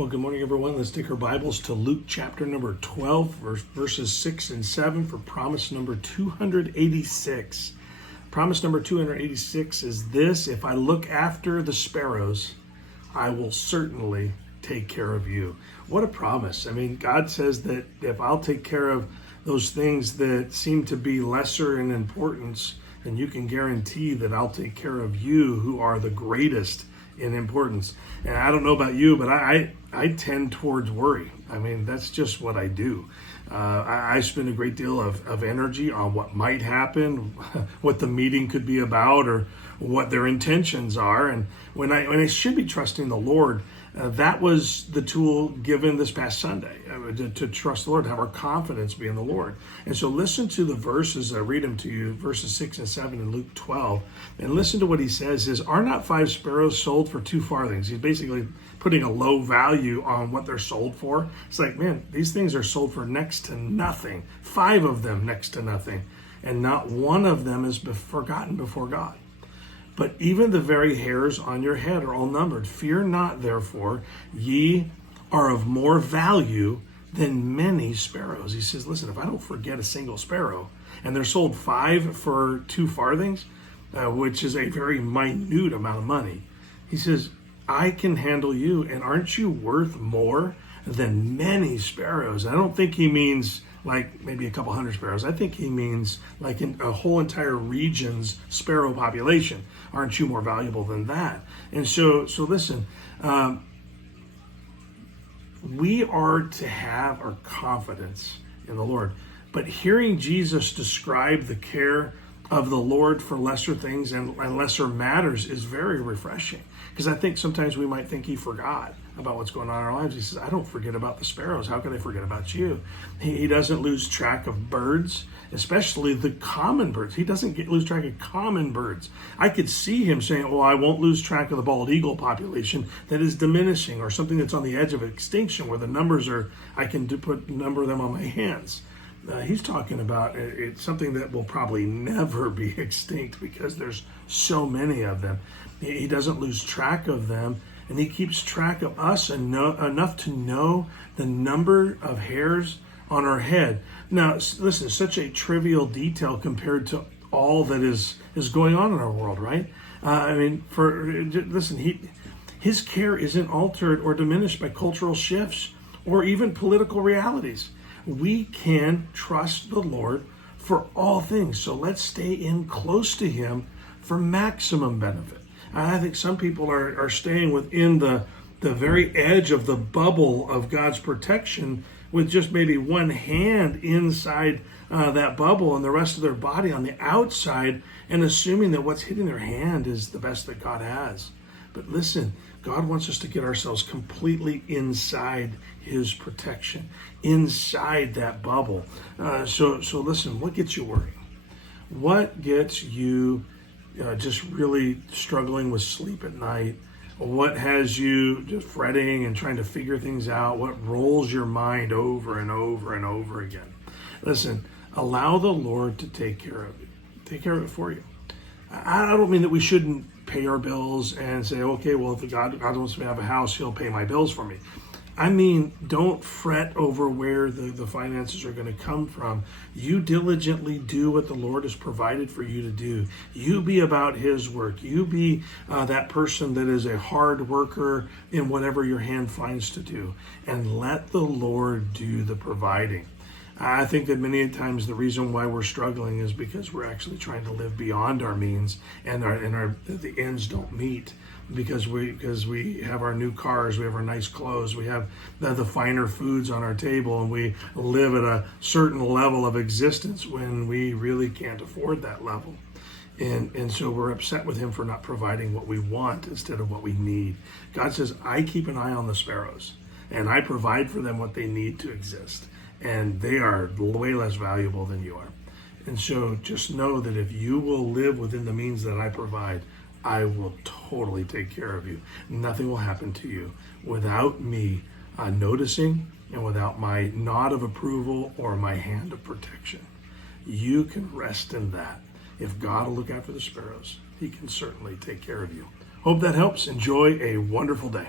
Well, good morning, everyone. Let's take our Bibles to Luke chapter number 12, verses 6 and 7 for promise number 286. Promise number 286 is this: if I look after the sparrows, I will certainly take care of you. What a promise. I mean, God says that if I'll take care of those things that seem to be lesser in importance, then you can guarantee that I'll take care of you who are the greatest in importance. And I don't know about you, but I tend towards worry. I mean, that's just what I do. I spend a great deal of energy on what might happen, what the meeting could be about, or what their intentions are. And when I should be trusting the Lord, that was the tool given this past Sunday, to trust the Lord, have our confidence be in the Lord. And so listen to the verses, I read them to you, verses 6 and 7 in Luke 12, and listen to what he says is, are not 5 sparrows sold for 2 farthings? He's basically putting a low value on what they're sold for. It's like, man, these things are sold for next to nothing. 5 of them next to nothing. And not one of them is forgotten before God. But even the very hairs on your head are all numbered. Fear not, therefore, ye are of more value than many sparrows. He says, listen, if I don't forget a single sparrow, and they're sold 5 for 2 farthings, which is a very minute amount of money, he says, I can handle you, and aren't you worth more than many sparrows? I don't think he means like maybe a couple hundred sparrows. I think he means like in a whole entire region's sparrow population. Aren't you more valuable than that? And so listen, we are to have our confidence in the Lord. But hearing Jesus describe the care of the Lord for lesser things and lesser matters is very refreshing. Because I think sometimes we might think he forgot about what's going on in our lives. He says, I don't forget about the sparrows. How can I forget about you? He doesn't lose track of birds, especially the common birds. He doesn't lose track of common birds. I could see him saying, oh, I won't lose track of the bald eagle population that is diminishing, or something that's on the edge of extinction where the numbers are, I can number them on my hands. He's talking about it's something that will probably never be extinct because there's so many of them. He doesn't lose track of them, and he keeps track of us enough to know the number of hairs on our head. Now, listen, it's such a trivial detail compared to all that is going on in our world, right? His care isn't altered or diminished by cultural shifts or even political realities. We can trust the Lord for all things. So let's stay in close to him for maximum benefit. I think some people are staying within the very edge of the bubble of God's protection with just maybe one hand inside that bubble and the rest of their body on the outside, and assuming that what's hitting their hand is the best that God has. But listen, God wants us to get ourselves completely inside his protection, inside that bubble. So listen, what gets you worried? What gets you just really struggling with sleep at night? What has you just fretting and trying to figure things out? What rolls your mind over and over and over again? Listen, allow the Lord to take care of you. Take care of it for you. I don't mean that we shouldn't pay our bills and say, okay, well, if God wants me to have a house, he'll pay my bills for me. I mean, don't fret over where the finances are going to come from. You diligently do what the Lord has provided for you to do. You be about his work. You be that person that is a hard worker in whatever your hand finds to do. And let the Lord do the providing. I think that many times the reason why we're struggling is because we're actually trying to live beyond our means, and the ends don't meet because we have our new cars, we have our nice clothes, we have the finer foods on our table, and we live at a certain level of existence when we really can't afford that level. And so we're upset with him for not providing what we want instead of what we need. God says, I keep an eye on the sparrows, and I provide for them what they need to exist. And they are way less valuable than you are. And so just know that if you will live within the means that I provide, I will totally take care of you. Nothing will happen to you without me noticing and without my nod of approval or my hand of protection. You can rest in that. If God will look after the sparrows, he can certainly take care of you. Hope that helps. Enjoy a wonderful day.